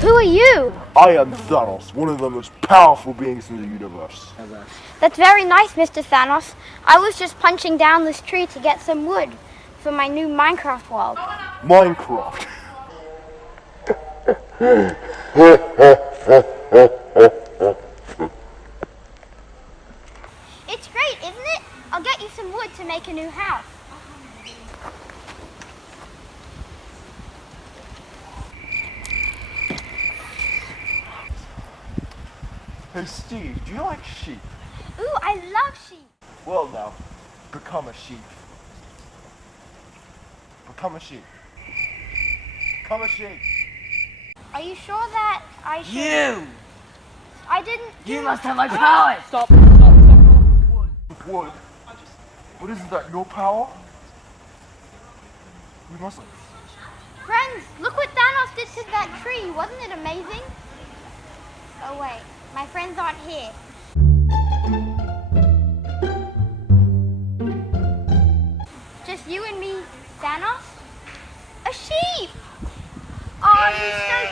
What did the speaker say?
Who are you? I am Thanos, one of the most powerful beings in the universe. That's very nice, Mr. Thanos. I was just punching down this tree to get some wood for my new Minecraft world. Minecraft. It's great, isn't it? I'll get you some wood to make a new house. Hey Steve, do you like sheep? Ooh, I love sheep. Well now, become a sheep. Become a sheep. Become a sheep. Are you sure that I should... You! I didn't... You must have my power! Stop! Wood? But isn't that your power? We must... Friends, look what Thanos did to that tree. Wasn't it amazing? Oh wait, my friends aren't here. Just you and me, Thanos? A sheep! Oh, he's so